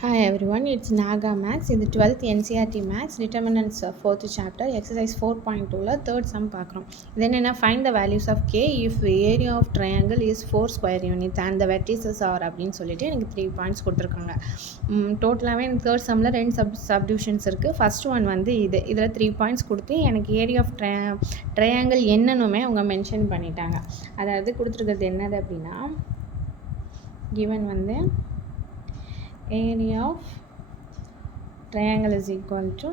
Hi everyone, it's Naga Max. In the 12th NCERT Max, Determinants of 4th chapter, exercise 4.2, third sum பார்க்குறோம். Then find the values of k if the area of triangle is 4 square units and the vertices are அப்படின்னு சொல்லிட்டு எனக்கு 3 points கொடுத்துருக்காங்க. டோட்டலாகவே எனக்கு third சம்மில் 2 subdivisions இருக்குது. First one வந்து இதில் 3 பாயிண்ட்ஸ் கொடுத்து எனக்கு ஏரியா ஆஃப் ட்ரையாங்கிள் என்னன்னுமே அவங்க மென்ஷன் பண்ணிட்டாங்க. அதாவது கொடுத்துருக்கிறது என்னது அப்படின்னா given வந்து area of triangle is equal to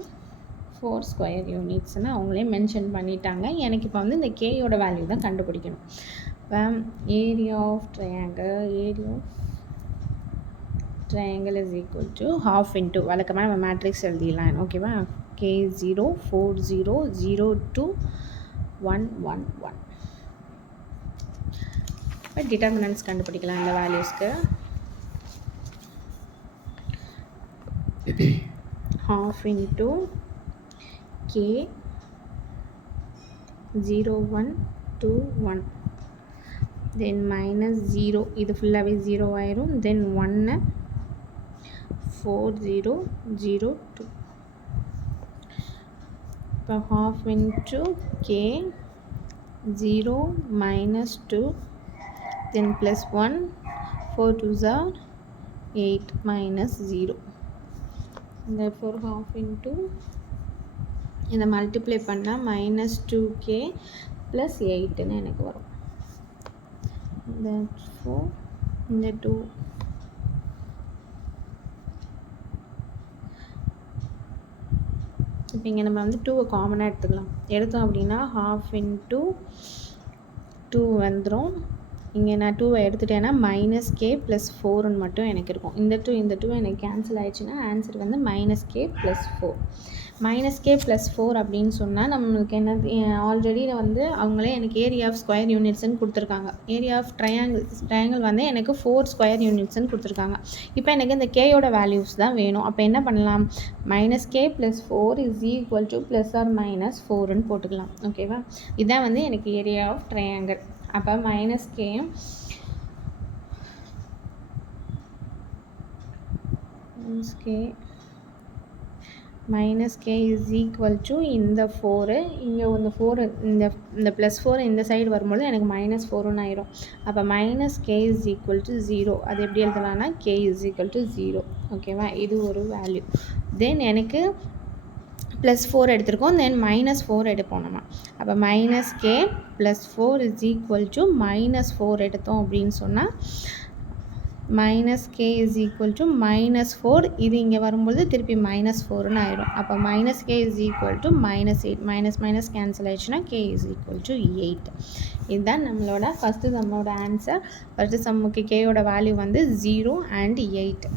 4 square units ன்னு அவங்களே மென்ஷன் பண்ணிட்டாங்க. எனக்கு இப்போ வந்து இந்த கேயோட வேல்யூ தான் கண்டுபிடிக்கணும். இப்போ area of triangle is equal to half into வழக்கமாக நம்ம மேட்ரிக்ஸ் எழுதிடலாம். ஓகேவா? K0 4 0 0 2 1 1 1. இப்போ டிட்டர்மினன்ட்ஸ் கண்டுபிடிக்கலாம் இந்த வேல்யூஸ்க்கு. half into k 0 1 2 1 then minus 0 இது ஃபுல்லாகவே 0 ஆயிரும். then 1 4 0 0 2 இப்போ half into k 0 minus 2 then plus 1 4 2s are 8 minus 0. therefore half into இதை மல்டிப்ளை பண்ணால் மைனஸ் 2k ப்ளஸ் 8ன்னு எனக்கு வரும். therefore இந்த 2 இப்போ இங்கே நம்ம வந்து 2 காமனாக எடுத்தோம் அப்படின்னா half into 2 வந்துடும். இங்கே நான் 2 எடுத்துட்டேன்னா மைனஸ் கே ப்ளஸ் 4ன்னு மட்டும் எனக்கு இருக்கும். இந்த 2 எனக்கு கேன்சல் ஆகிடுச்சுன்னா ஆன்சர் வந்து minus k plus 4. Minus k plus 4 அப்படின்னு சொன்னால் நம்மளுக்கு என்ன, ஆல்ரெடி வந்து அவங்களே எனக்கு ஏரியா ஆஃப் ஸ்கொயர் யூனிட்ஸ்ன்னு கொடுத்துருக்காங்க. ஏரியா ஆஃப் ட்ரையாங்கிள் வந்து எனக்கு 4 ஸ்கொயர் யூனிட்ஸ்ன்னு கொடுத்துருக்காங்க. இப்போ எனக்கு இந்த கேயோட வேல்யூஸ் தான் வேணும். அப்போ என்ன பண்ணலாம், minus k plus 4 is equal to plus or minus 4ன்னு போட்டுக்கலாம். ஓகேவா? இதுதான் வந்து எனக்கு ஏரியா ஆஃப் ட்ரையாங்கிள். அப்போ minus k minus k is equal to இந்த 4 இங்கே இந்த 4 இந்த ப்ளஸ் 4 இந்த சைடு வரும்போது எனக்கு மைனஸ் 4ன்னு ஆயிரும். அப்போ minus k is equal to 0. அது எப்படி எழுதலாம்னா கே இஸ் ஈக்குவல் டு 0. ஓகேவா? இது ஒரு வேல்யூ. தென் எனக்கு ப்ளஸ் 4 எடுத்திருக்கோம். தென் மைனஸ் 4 எடுப்போம் நம்ம. அப்போ minus k plus 4 is equal to minus 4 எடுத்தோம் அப்படின்னு சொன்னால் minus k is equal to minus 4. இது இங்கே வரும்போது திருப்பி மைனஸ் 4ன்னு ஆயிடும். அப்போ minus k is equal to minus 8. Minus minus cancel ஆயிடுச்சுன்னா கே இஸ் ஈக்குவல் டு 8. இதுதான் நம்மளோட ஃபஸ்ட்டு சம்மோட ஆன்சர். ஃபஸ்ட்டு சம்முக்கு கேயோட வேல்யூ வந்து 0 and 8.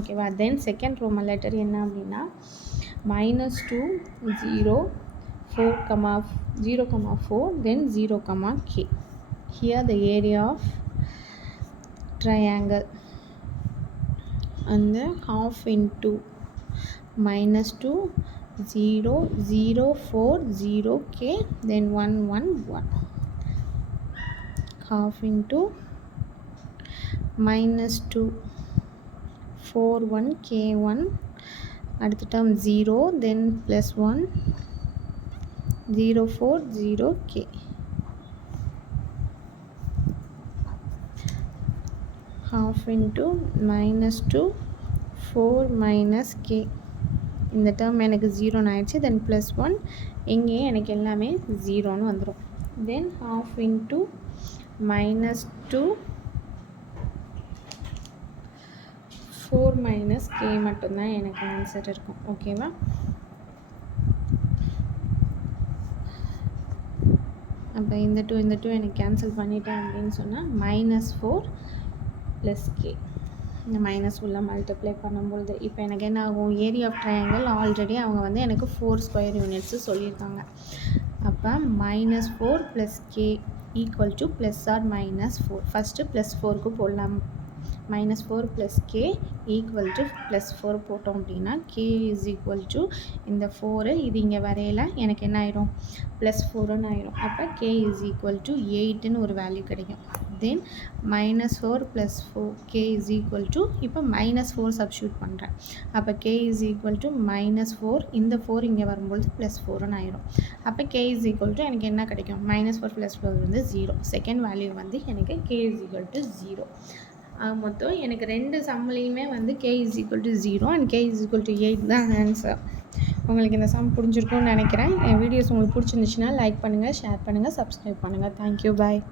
ஓகேவா? தென் செகண்ட் ரோமன் லெட்டர் என்ன அப்படின்னா minus 2 0 4 4 then 0 k. Here the area of triangle and the half into minus 2 0 0 4 0 k then 1 1 1 half into minus 2 4 1 k 1 அடுத்த term 0 தென் plus 1 0 4 0 k half into minus 2 4 minus k. இந்த term எனக்கு 0 ஆயிடுச்சு. தென் plus 1 இங்கேயே எனக்கு எல்லாமே 0ன்னு வந்துடும். தென் half into minus 2 4 minus K மட்டும்தான் எனக்கு ஆன்சர் இருக்கும். ஓகேவா? அப்போ இந்த 2 எனக்கு கேன்சல் பண்ணிட்டேன் அப்படின்னு சொன்னால் மைனஸ் 4 ப்ளஸ் கே. இந்த மைனஸ் உள்ள மல்டிப்ளை பண்ணும்பொழுது இப்போ எனக்கு என்ன ஆகும், ஏரியா ஆஃப் ட்ரையாங்கிள் ஆல்ரெடி அவங்க வந்து எனக்கு 4 ஸ்கொயர் யூனிட்ஸு சொல்லியிருக்காங்க. அப்போ minus 4 plus k equal to plus or minus 4. First plus 4க்கு போடலாம். Minus 4 plus k equal to plus 4 போட்டோம் அப்படின்னா கே இஸ் ஈக்குவல் டு இந்த 4 இது இங்கே வரையில் எனக்கு என்ன ஆயிரும், ப்ளஸ் 4ன்னு ஆயிரும். அப்போ கே இஸ் ஈக்குவல் டு 8ன்னு ஒரு வேல்யூ கிடைக்கும். தென் -4 + 4 k = இப்போ -4 சப்ஸ்டியூட் பண்ணுறேன். அப்போ k -4, இந்த 4 இங்கே வரும்பொழுது +4ன்னு ஆயிரும். அப்போ k எனக்கு என்ன கிடைக்கும்? -4 + 4 வந்து 0. செகண்ட் வேல்யூ வந்து எனக்கு k 0. மொத்தம் எனக்கு 2 சம்லேயுமே வந்து k 0 அண்ட் k 8 தான் ஆன்சர். உங்களுக்கு இந்த சம் புரிஞ்சிருக்கும்னு நினைக்கிறேன். என் வீடியோஸ் உங்களுக்கு பிடிச்சிருந்துச்சுன்னா லைக் பண்ணுங்கள், ஷேர் பண்ணுங்கள், சப்ஸ்கிரைப் பண்ணுங்கள். தேங்க்யூ, பாய்.